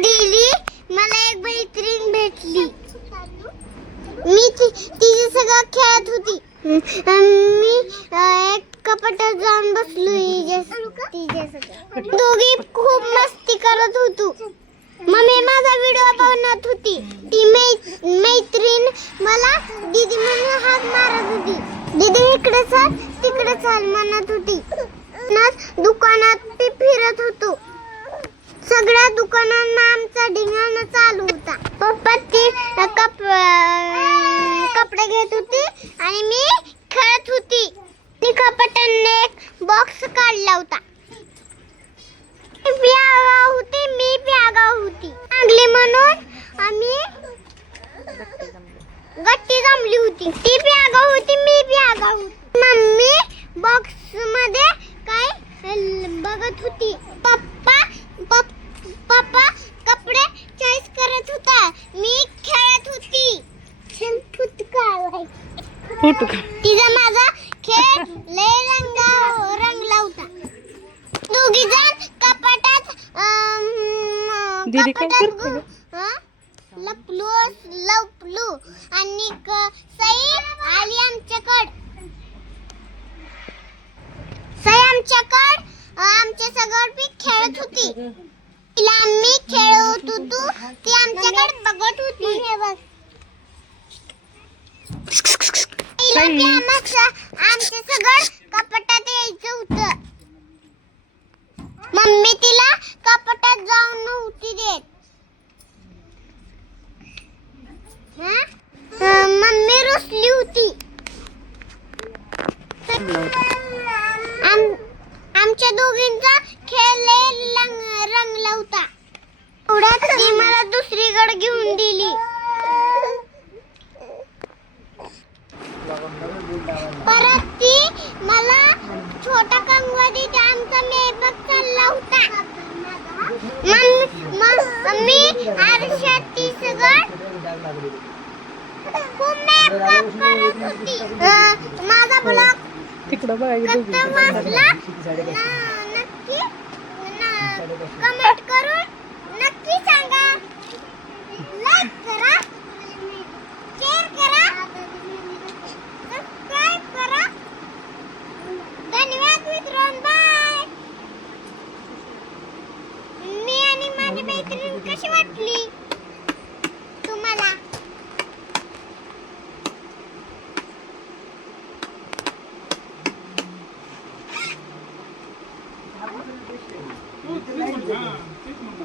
दिली मला एक मैत्रीण भेटली. मी तिच्या सगळं खेळत होती. मी एक कपाटात जाऊन बसलो तिच्या दोघी खूप मस्ती करत होतो. मम्मी माझा व्हिडिओ बनवत होती. ती मैत्रीण मला दीदी म्हणून हाक मारत होती. दीदी इकडे चाल तिकडे चाल म्हणत होती. दुकानात ती फिरत होतो. सगळ्या दुकानांना आमचा धिंगाणा चालू होता. पप्पा ती कपडे घेत होती आणि मी खेळत होती. मी कपाटाने एक बॉक्स काढला होता. मी आगाऊ होती चांगली म्हणून आम्ही गट्टी जमली होती. ती बी आगाऊ होती मी बी आगाऊ होती. मम्मी बॉक्स मध्ये काय बघत होती. पप्पा कपडे चॉईस करत होता. मी खेळत होती. तिचा माझा खेळ लय रंगला होता. दोघी जण कपाटात लपलो आणि सई आली आमच्याकड. आमच्या सगळं बी खेळत होती. तिला आम्ही खेळत होतो. ती आमच्याकडे बघत होती. आमच्या सगळं कपाटात यायचं होतं. मम्मी तिला कपाटात जाऊन नव्हती देत. मम्मी रुसली होती. आमच्या दोघींचा खेळ रंगला होता. एवढ्यात ती मला दुसरीकडे घेऊन दिली. परत ती मला छोटा कंगवा देते. आमचा मेकअप चालला होता. मी आरशात ती सगळं खूप मेकअप करत होती. माझा ब्लॉग तिकडं बघायला नक्की कमेंट करून नक्की सांगा. लाईक करा, शेअर करा, सबस्क्राईब करा. धन्यवाद मित्रांनो. बाय. मी आणि माझी मैत्रीण कशी वाटली तुम्हाला? हां, तेच म्हणतो.